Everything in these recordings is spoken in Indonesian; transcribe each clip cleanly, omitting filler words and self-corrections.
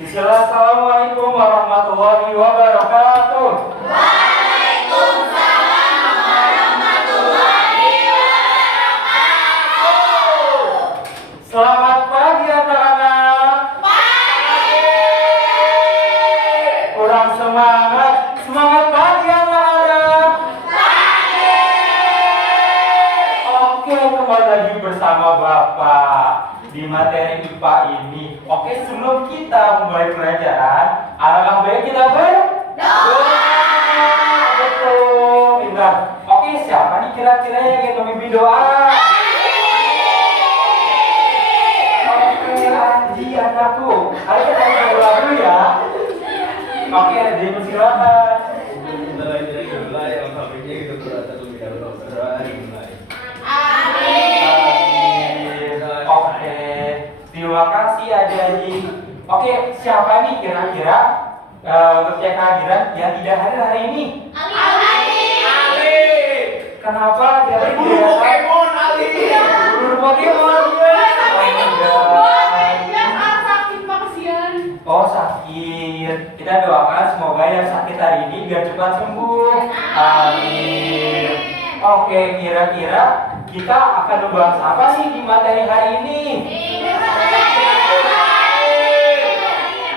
Assalamualaikum warahmatullahi wabarakatuh. Waalaikumsalam warahmatullahi wabarakatuh. Selamat pagi anak-anak. Pagi. Kurang semangat. Semangat pagi anak-anak. Pagi. Oke, kembali lagi bersama Bapak di materi IPA ini. Oke, sebelum kita mulai pelajaran, alangkah baik kita berdoa. Betul, pintar. Oke, siapa nih kira-kira yang ingin memimpin doa? Oke, Anji anakku. Ayo kita berdoa dulu ya. Oke, Anji persilakan. Oke, terima kasih adik-adik. Oke, siapa nih kira-kira untuk cek kehadiran yang tidak hadir hari ini? Ali. Kenapa dia tidak Guru Pokemon Ali. Guru Pokemon. Oh sakit. Kita doakan semoga yang sakit hari ini biar cepat sembuh. Amin. Oke, kira-kira kita akan membahas apa sih di materi hari ini?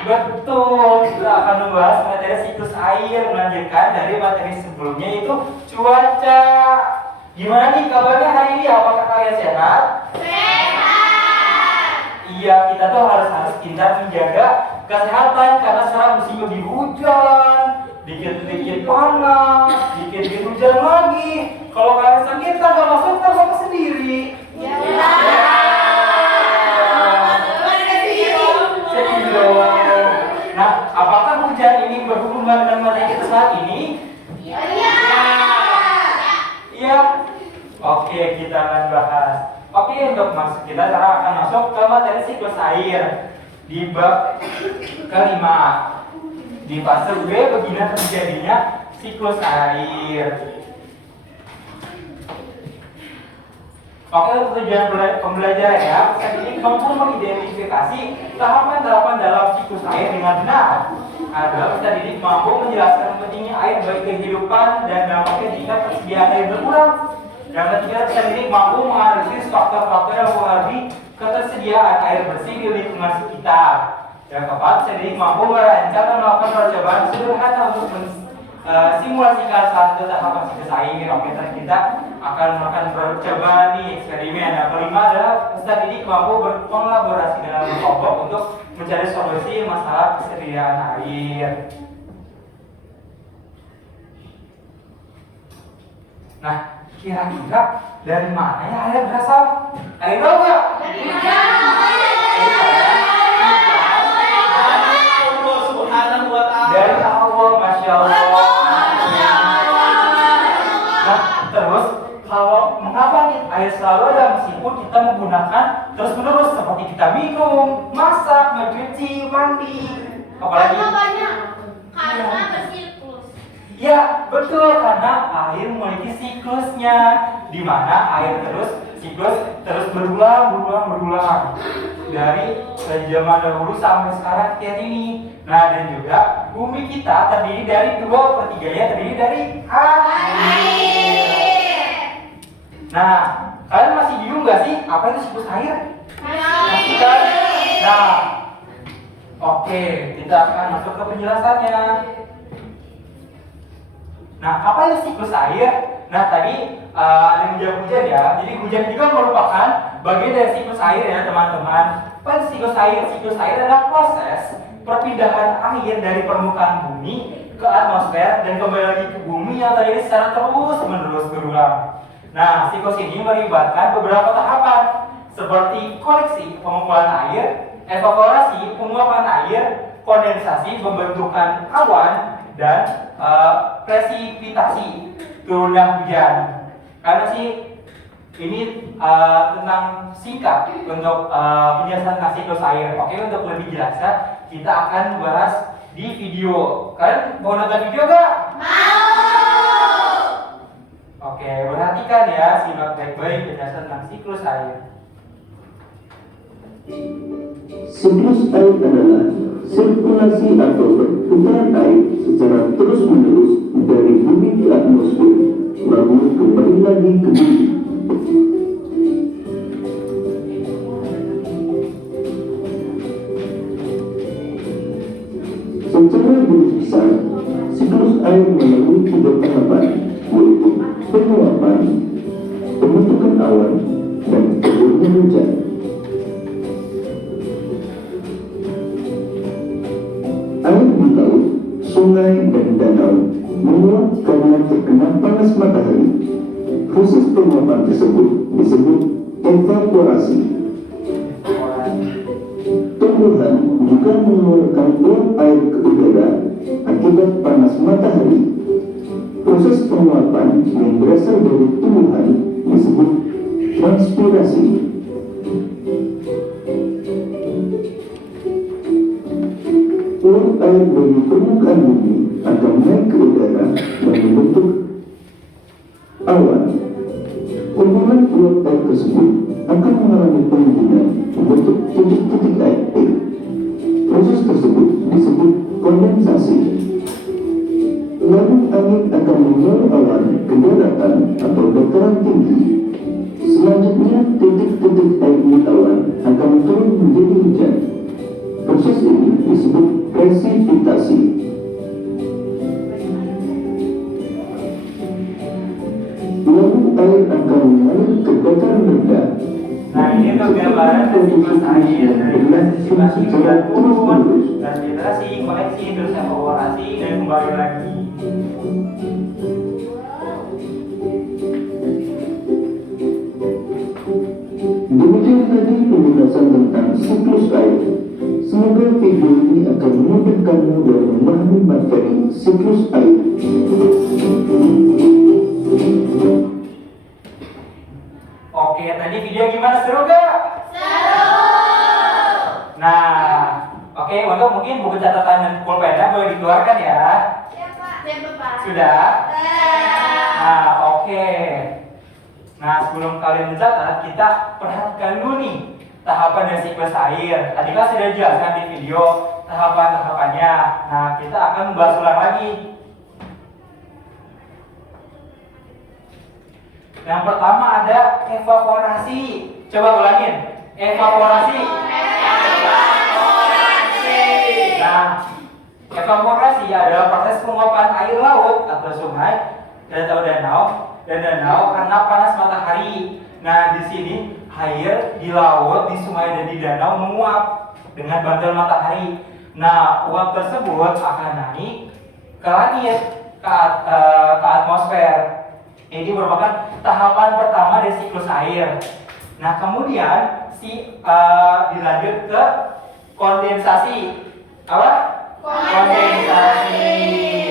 Betul, kita akan membahas materi siklus air melanjutkan dari materi sebelumnya yaitu cuaca. Gimana nih kabarnya hari ini? Apakah kalian sehat? Iya, kita tuh harus pintar menjaga kesehatan karena sekarang musim lagi hujan, dikit-dikit panas, dikit-dikit hujan lagi. Kalau kalian sakit kan gak masuk kan bapak sendiri. Nah, apakah hujan ini berhubungan dengan materi kita saat ini? Iya. Oke, kita akan bahas. Oke, untuk masuk kita sekarang akan masuk ke materi siklus air di bab kelima. Di fase B begini terjadinya siklus air. Oke, untuk tujuan pembelajaran ya, saat ini mampu mengidentifikasi tahapan-tahapan dalam siklus air dengan benar. Agar kita didik mampu menjelaskan pentingnya air bagi kehidupan dan dampaknya jika persediaan air berkurang. Yang ketiga, kita didik mampu menganalisis faktor-faktor yang mempengaruhi ketersediaan air bersih di lingkungan sekitar. Yang keempat, kita didik mampu merancang dan melakukan percobaan sederhana untuk simulasikan satu tahapan siklus air. Oke, kita akan melakukan percobaan nih eksperimen. Yang kelima adalah peserta didik mampu berkolaborasi dengan kelompok untuk mencari solusi masalah kesediaan air. Nah, kira-kira dari mana ya air berasal? Air tahu nggak? Dari Allah, masya Allah. Nah, terus kalau mengapa nih air selalu ada meskipun kita menggunakan terus-menerus seperti kita minum, masak, mencuci, mandi, apalagi? Karena bersiklus. Ya, betul, karena air memiliki siklusnya, di mana air terus berulang dari zaman dahulu sampai sekarang kayak ini. Nah, dan juga bumi kita terdiri dari 2/3-nya terdiri dari air. Nah, kalian masih bingung nggak sih apa itu siklus air? Masih kan? Nah, oke, kita akan masuk ke penjelasannya. Nah, apa itu siklus air? Nah, tadi ada yang menjawab hujan ya. Jadi hujan juga merupakan bagian dari siklus air ya, teman-teman. Apa itu siklus air? Siklus air adalah proses perpindahan air dari permukaan bumi ke atmosfer dan kembali lagi ke bumi yang terjadi secara terus-menerus berulang. Nah, siklus ini melibatkan beberapa tahapan seperti koleksi pengumpulan air, evaporasi penguapan air, kondensasi pembentukan awan, dan presipitasi turunnya hujan. Karena sih ini tentang singkat untuk penjelasan siklus air. Oke, untuk lebih jelasnya kita akan bahas di video. Kalian mau nonton video gak? Mau. Oke, perhatikan ya, simak baik-baik penjelasan tentang siklus air. Siklus air adalah sirkulasi atau perputaran air secara terus-menerus dari bumi ke atmosfer, lalu kembali lagi ke bumi. Secara garis besar, siklus air melalui 3 tahapan, yaitu penguapan, pembentukan awan, dan turunnya hujan. Air di laut, sungai, dan danau menguap karena terkena panas matahari. Proses penguapan tersebut disebut evaporasi. Tumbuhan juga mengeluarkan uap air ke udara akibat panas matahari. Proses penguapan yang berasal dari tumbuhan disebut transpirasi. Uap air dari permukaan bumi akan naik ke udara dan membentuk awan. Kumpulan uap air tersebut akan mengalami pendinginan membentuk titik-titik air. Proses tersebut disebut kondensasi. Lalu angin akan membawa awan ke daratan atau dataran tinggi. Selanjutnya, titik-titik air di awan akan turun menjadi hujan. Proses ini disebut presipitasi. Lalu air akan mengalir ke dataran rendah. Nah, ini tuh gambaran siklus air dari presipitasi hujan turun, presipitasi, koleksi, terus evaporasi, dan kembali lagi. Demikian tadi penjelasan tentang siklus air. Semoga video ini akan memudahkanmu dalam memahami materi siklus air. Oke, tadi video gimana, seru gak? Seru. Nah, oke, untuk mungkin buku catatan dan pulpen boleh dikeluarkan ya. Siapa? Siapa, Pak? Sudah? Nah, oke. Nah, sebelum kalian mencatat, kita perhatikan dulu nih tahapan dari siklus air. Tadi kan sudah jelaskan di video tahapan-tahapannya. Nah, kita akan membahas ulang lagi. Yang pertama ada evaporasi. Coba ulangin. Evaporasi. Nah, evaporasi adalah proses penguapan air laut atau sungai atau danau karena panas matahari. Nah, di sini air di laut, di sungai dan di danau menguap dengan bantuan matahari. Nah, uap tersebut akan naik ke langit, ke atmosfer. Ini merupakan tahapan pertama dari siklus air. Nah, kemudian dilanjut ke kondensasi. Apa? Kondensasi.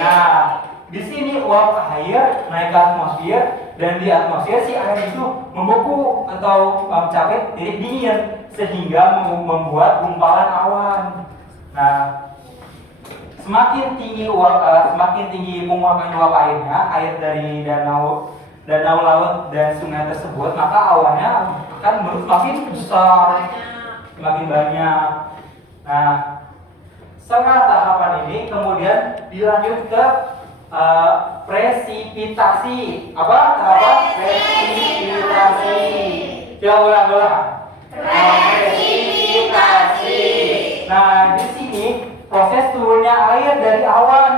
Nah, di sini uap air naik ke atmosfer dan di atmosfer si air itu membeku atau mencapai titik dingin sehingga membuat gumpalan awan. Nah, semakin tinggi penguapan uap airnya, air dari danau, laut dan sungai tersebut, maka awannya akan semakin besar, semakin banyak. Nah, setelah tahapan ini kemudian dilanjut ke presipitasi. Apa tahapan presipitasi? Coba ulang. Presipitasi. Nah, di sini proses turunnya air dari awan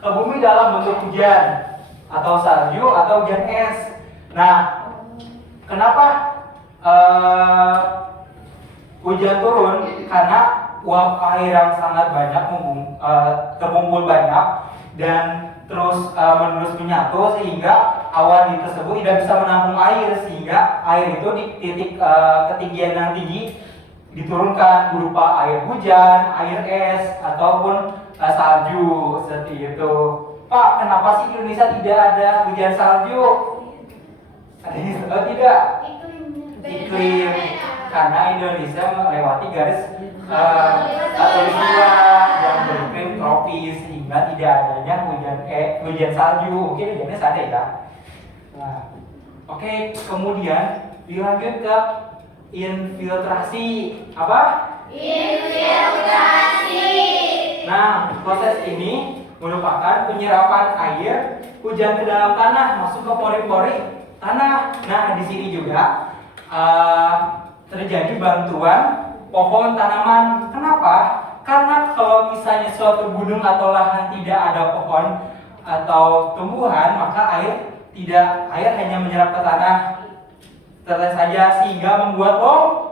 ke bumi dalam bentuk hujan atau salju atau hujan es. Nah, kenapa hujan turun? Karena uap air yang sangat banyak terkumpul banyak dan terus menerus menyatu sehingga awan tersebut tidak bisa menampung air, sehingga air itu di titik ketinggian yang tinggi diturunkan berupa air hujan, air es ataupun salju seperti itu. Pak, kenapa sih di Indonesia tidak ada hujan salju? Ada tidak? Iklim. Karena Indonesia melewati garis khatulistiwa yang beriklim tropis sehingga tidak adanya hujan salju. Mungkin hujannya ada ya. Nah, oke, kemudian dilanjut ke infiltrasi. Apa? Infiltrasi. Nah, proses ini merupakan penyerapan air hujan ke dalam tanah, masuk ke pori-pori tanah. Nah, di sini juga terjadi bantuan pohon tanaman. Kenapa? Karena kalau misalnya suatu gunung atau lahan tidak ada pohon atau tumbuhan, maka air hanya menyerap ke tanah saja, sehingga membuat longsor.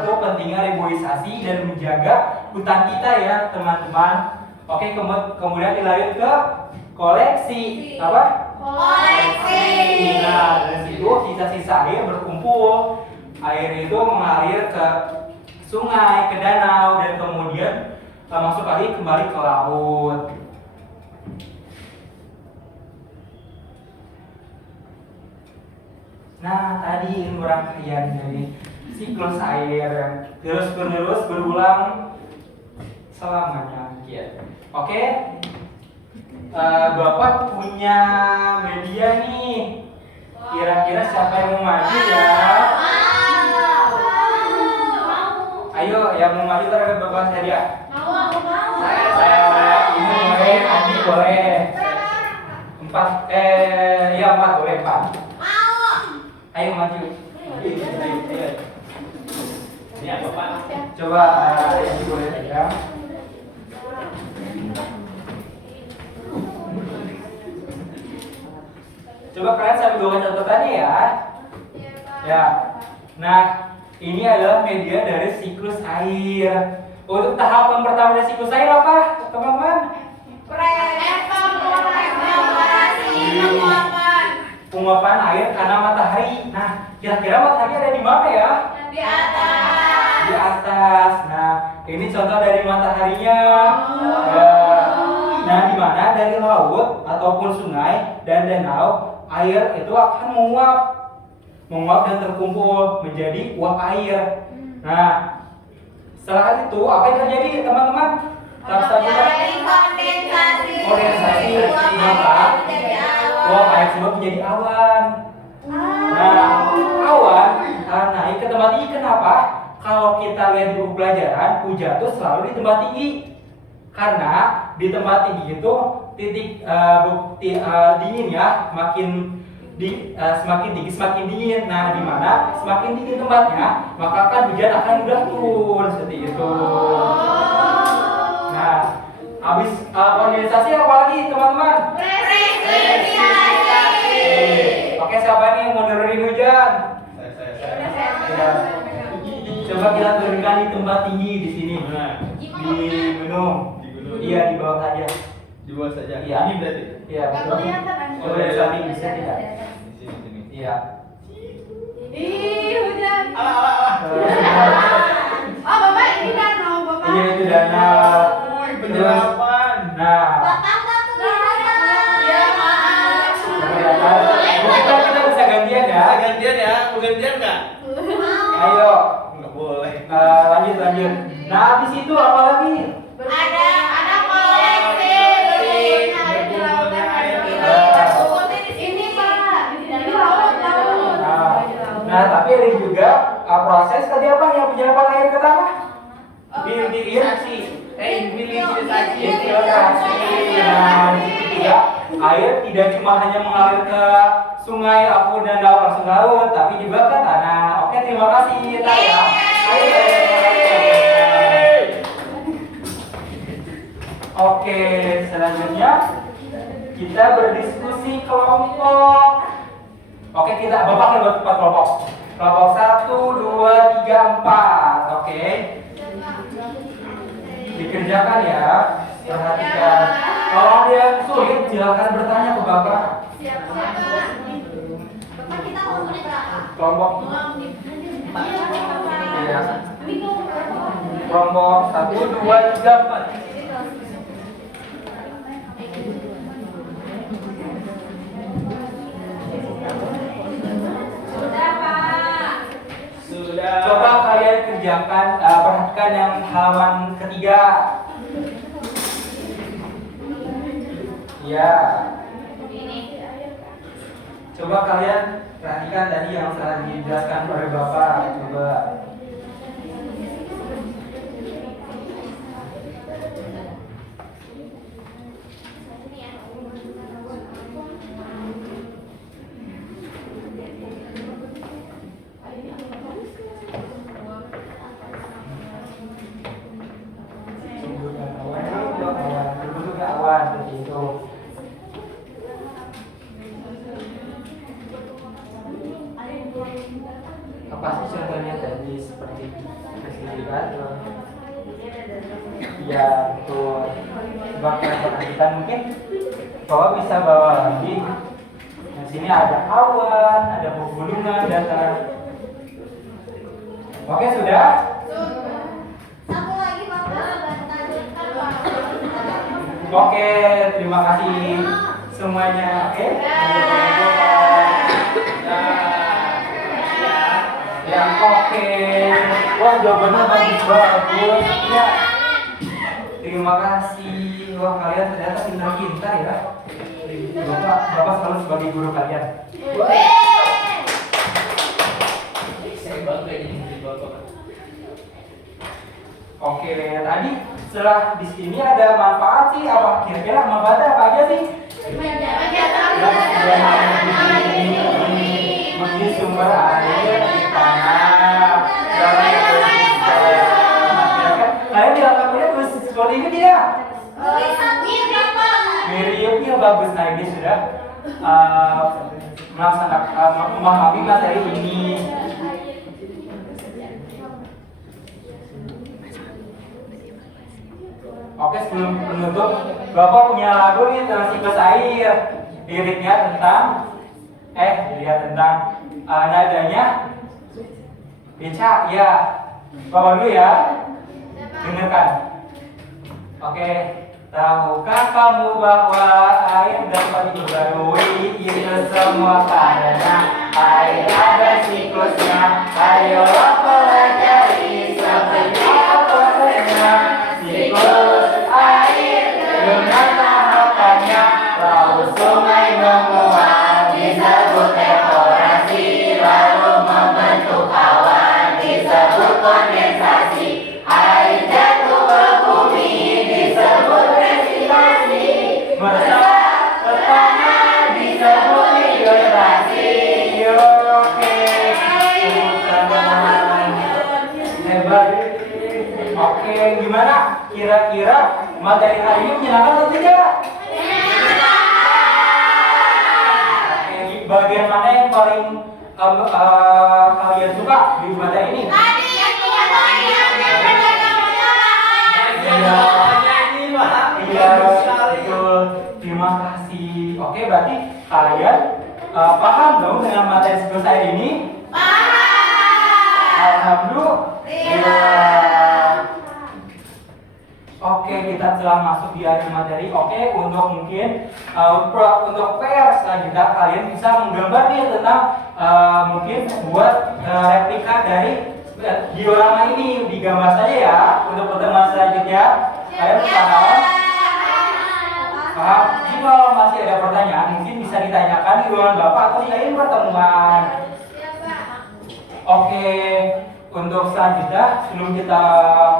Itu pentingnya reboisasi dan menjaga hutan kita ya teman-teman. Oke, kemudian dilanjut ke koleksi. Apa? Koleksi. Nah, dari situ sisa-sisa air berkumpul. Air itu mengalir ke sungai, ke danau, dan kemudian masuk lagi kembali ke laut. Nah, tadi ilmu rangkaian dari siklus air terus-menerus berulang selamanya. Ya. Oke, Bapak punya media nih. Kira-kira siapa yang mau maju ya? Ayo, yang mau maju terhadap Bapak saya. Saya ini boleh, Andi boleh. 4 boleh 4. Ayo maju. Ayo. Ini apa Pak? Coba Andi boleh pegang. Coba kalian sambil bawa catatannya ya. Ya. Nah, ini adalah media dari siklus air. Untuk tahapan pertama dari siklus air apa, teman-teman? Penguapan air karena matahari. Nah, kira-kira matahari ada di mana ya? Di atas. Di atas. Nah, ini contoh dari mataharinya. Ya. Nah, di mana dari laut ataupun sungai dan danau, air itu akan menguap dan terkumpul menjadi uap air. Nah, setelah itu apa yang terjadi teman-teman? Kondensasi, maka uap air tersebut menjadi awan. Nah, awan naik ke tempat tinggi. Kenapa? Kalau kita lihat di buku pelajaran, hujan itu selalu di tempat tinggi. Karena di tempat tinggi itu titik dingin ya, semakin tinggi semakin dingin. Nah, di mana semakin dingin tempatnya, maka kan hujan akan mudah turun seperti itu. Nah, habis kondensasi apa lagi teman-teman? Oke, siapa nih yang mau nurunin hujan? Saya. Coba kita turunkan di tempat tinggi di sini. Di gunung. Iya, di bawah saja. Di bawah saja. Iya. Ini berarti. Iya, betul. Coba dari samping bisa tidak? Di sini. Iya. Ih, hujan. Alah. Oh, Bapak ini danau, Bapak. Iya, itu danau. Wih, penyerapan. Nah, Iya, maaf. kita bisa gantian ya. Gantian ya, mau gantian nggak? Ayo, Nggak boleh. lanjut. Nah, habis itu apa lagi? Ada koleksi. Di sini, Pak. Di laut. Nah, tapi ada juga proses tadi apa yang penyerapan air ke tanah? Filtrasi. Filtrasi. Infiltrasi. Nah, di situ juga air tidak cuma hanya mengalir ke sungai, apun dan langsung laut, tapi juga ke tanah. Oke, terima kasih Taya. Oke, selanjutnya kita berdiskusi kelompok. Oke, Bapak akan buat 4 kelompok. Kelompok 1, 2, 3, 4. Oke. Dikerjakan ya. Perhatikan. Kalau ada yang sulit, silakan bertanya ke Bapak. Bapak, kita ngomongin berapa? Kelompok. Iya. Kelompok 1, 2, 3, 4. Sudah. Coba kalian kerjakan, perhatikan yang halaman ketiga. Ya. Coba kalian perhatikan tadi yang telah dijelaskan oleh Bapak. Coba. Iya, betul. Sebagai perhatian mungkin Bapak bisa bawa lagi. Di sini ada awan, ada pegunungan, datar. Oke, sudah? Satu lagi Bapak. Oke, terima kasih semuanya. Oke. Ya, oke. Wah, jawabannya bagus. Ya. Terima kasih. Wah, kalian ternyata pintar-pintar ya. Bapak selalu sebagai guru kalian. Oke, tadi setelah di sini ada manfaat sih apa? Kira-kira manfaatnya apa aja sih? Menjadi sumber air di tanah. Kalian di lapangannya terus seperti ini tidak? Mirip ya, bagus. Nah, ini sudah melaksanakan memahami materi ini. Oke, sebelum penutup, Bapak punya lagu nih tentang siklus air. Liriknya tentang nadanya beca ya. Bapak dulu ya. Dengarkan. Oke. Tahukah kamu bahwa air dapat diperbarui? Itu semua karena air ada siklusnya. Ayolah pelajari seperti apa prosesnya. Siklus air dengan tahapannya. Laut sungai menguap disebut evaporasi, lalu membentuk awan disebut kondensasi. Air jatuh ke bumi disebut resirkulasi, meresap ke tanah disebut hidrasi. Oke, hebat. Oke, gimana? Kira-kira materi hari ini menyenangkan atau tidak? Oke, bagian mana yang paling kalian suka di materi ini? Iya, betul. Terima kasih. Oke, berarti kalian paham dong dengan materi siklus air ini? Paham. Alhamdulillah. Oke, kita telah masuk di akhir materi. Oke, untuk mungkin untuk PR selanjutnya kalian bisa menggambar nih tentang mungkin buat replika dari diorama ini, digambar saja ya untuk pertemuan selanjutnya. Kalian paham? Paham? Jika masih ada pertanyaan mungkin bisa ditanyakan di ruangan Bapak atau di lain pertemuan. Oke, untuk selanjutnya sebelum kita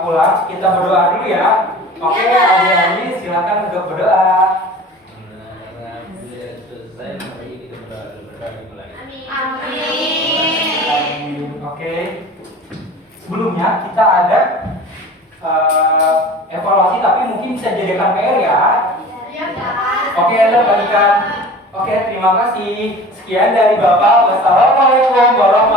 pulang kita berdoa dulu ya. Oke, adik-adik silakan untuk berdoa. Amin. Oke. Sebelumnya kita ada evaluasi tapi mungkin bisa jadikan PR ya. Oke, Anda bagikan. Oke, terima kasih. Sekian dari Bapak. Wassalamualaikum warahmatullahi wabarakatuh.